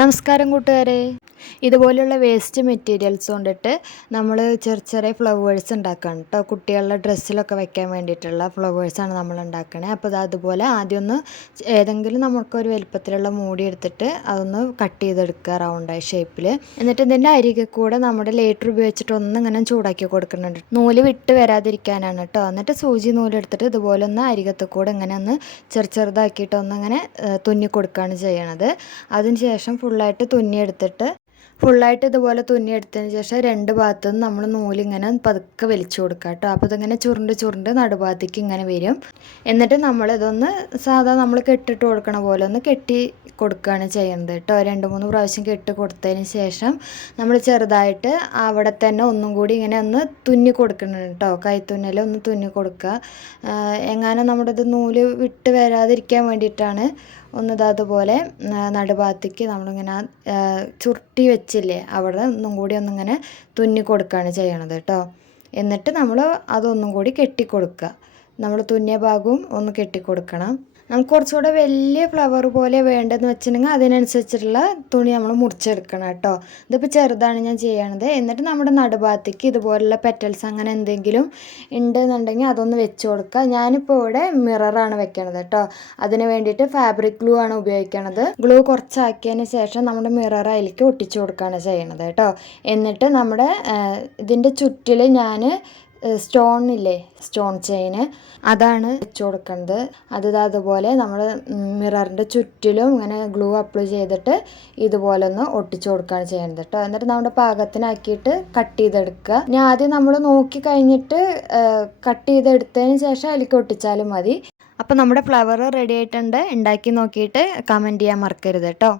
നമസ്കാരം കൂട്ടുകാരെ. ഇതുപോലെയുള്ള വേസ്റ്റ് മെറ്റീരിയൽസ് കൊണ്ടിട്ട് നമ്മൾ ചെറിയ ചെറിയ ഫ്ലവേഴ്സ് ഉണ്ടാക്കുകയാണ് കേട്ടോ. കുട്ടികളുടെ ഡ്രസ്സിലൊക്കെ വെക്കാൻ വേണ്ടിയിട്ടുള്ള ഫ്ലവേഴ്സാണ് നമ്മൾ ഉണ്ടാക്കണേ. അപ്പോൾ അതുപോലെ ആദ്യം ഒന്ന് ഏതെങ്കിലും നമുക്കൊരു വലുപ്പത്തിലുള്ള മൂടി എടുത്തിട്ട് അതൊന്ന് കട്ട് ചെയ്തെടുക്കുക റൗണ്ടായ ഷേപ്പിൽ. എന്നിട്ട് ഇതിൻ്റെ അരികെ കൂടെ നമ്മുടെ ലേറ്റർ ഉപയോഗിച്ചിട്ട് ഒന്നിങ്ങനെ ചൂടാക്കി കൊടുക്കുന്നുണ്ട്. നൂല് വിട്ട് വരാതിരിക്കാനാണ് കേട്ടോ. എന്നിട്ട് സൂചി നൂലെടുത്തിട്ട് ഇതുപോലെ ഒന്ന് അരികത്ത് കൂടെ ഇങ്ങനെ ഒന്ന് ചെറുതാക്കിയിട്ട് ഒന്നിങ്ങനെ തുന്നി കൊടുക്കുകയാണ് ചെയ്യണത്. അതിന് ശേഷം ഫുള്ളായിട്ട് ഇതുപോലെ തുന്നിയെടുത്തതിന് ശേഷം രണ്ട് ഭാഗത്തുനിന്ന് നമ്മൾ നൂലിങ്ങനെ പതുക്കെ വലിച്ചു കൊടുക്കുക കേട്ടോ. അപ്പോൾ ഇതിങ്ങനെ ചുരുണ്ട് നടുഭാഗത്തേക്ക് ഇങ്ങനെ വരും. എന്നിട്ട് നമ്മളിതൊന്ന് സാധാ നമ്മൾ കെട്ടിട്ട് കൊടുക്കണ പോലെ ഒന്ന് കെട്ടി കൊടുക്കുകയാണ് ചെയ്യുന്നത് കേട്ടോ. 2-3 പ്രാവശ്യം കെട്ടി കൊടുത്തതിന് ശേഷം നമ്മൾ ചെറുതായിട്ട് അവിടെ തന്നെ ഒന്നും കൂടി ഇങ്ങനെ ഒന്ന് തുന്നി കൊടുക്കുന്നുണ്ട് കേട്ടോ. കൈത്തുന്നൽ ഒന്ന് തുന്നി കൊടുക്കുക. എങ്ങാനും നമ്മുടെ ഇത് നൂല് വിട്ട് വരാതിരിക്കാൻ വേണ്ടിയിട്ടാണ് അതുപോലെ നടുഭാഗത്തേക്ക് നമ്മളിങ്ങനെ ചുരുട്ടി വെച്ചില്ലേ അവിടെ ഒന്നും കൂടി ഒന്നിങ്ങനെ തുന്നി കൊടുക്കുകയാണ് ചെയ്യണത് കേട്ടോ. എന്നിട്ട് നമ്മൾ അതൊന്നും കൂടി കെട്ടിക്കൊടുക്കുക. നമ്മൾ തുന്നിയ ഭാഗവും ഒന്ന് കെട്ടിക്കൊടുക്കണം. നമുക്ക് കുറച്ചുകൂടെ വലിയ ഫ്ലവർ പോലെ വേണ്ടതെന്ന് വെച്ചിട്ടുണ്ടെങ്കിൽ അതിനനുസരിച്ചിട്ടുള്ള തുണി നമ്മൾ മുറിച്ചെടുക്കണം കേട്ടോ. ഇതിപ്പോൾ ചെറുതാണ് ഞാൻ ചെയ്യണത്. എന്നിട്ട് നമ്മുടെ നടുഭാഗത്തേക്ക് ഇതുപോലുള്ള പെറ്റൽസ് അങ്ങനെ എന്തെങ്കിലും ഉണ്ടെന്നുണ്ടെങ്കിൽ അതൊന്ന് വെച്ച് കൊടുക്കുക. ഞാനിപ്പോൾ ഇവിടെ മിററാണ് വെക്കണത് കേട്ടോ. അതിന് വേണ്ടിയിട്ട് ഫാബ്രിക് ഗ്ലൂ ആണ് ഉപയോഗിക്കണത്. ഗ്ലൂ കുറച്ചാക്കിയതിന് ശേഷം നമ്മുടെ മിറർ അതിലേക്ക് ഒട്ടിച്ചു കൊടുക്കുകയാണ് ചെയ്യണത് കേട്ടോ. എന്നിട്ട് നമ്മുടെ ഇതിൻ്റെ ചുറ്റിൽ ഞാൻ സ്റ്റോൺ ചെയിന് അതാണ് വെച്ച് കൊടുക്കുന്നത്. അതുപോലെ നമ്മൾ മിററിൻ്റെ ചുറ്റിലും ഇങ്ങനെ ഗ്ലൂ അപ്ലൈ ചെയ്തിട്ട് ഇതുപോലെ ഒന്ന് ഒട്ടിച്ചു കൊടുക്കുകയാണ് ചെയ്യുന്നത് കേട്ടോ. എന്നിട്ട് നമ്മുടെ പാകത്തിനാക്കിയിട്ട് കട്ട് ചെയ്തെടുക്കുക. ഇനി ആദ്യം നമ്മൾ നോക്കി കഴിഞ്ഞിട്ട് കട്ട് ചെയ്തെടുത്തതിന് ശേഷം അതിലേക്ക് ഒട്ടിച്ചാലും മതി. അപ്പോൾ നമ്മുടെ ഫ്ലവർ റെഡി ആയിട്ടുണ്ട്. ഉണ്ടാക്കി നോക്കിയിട്ട് കമൻറ്റ് ചെയ്യാൻ മറക്കരുത് കേട്ടോ.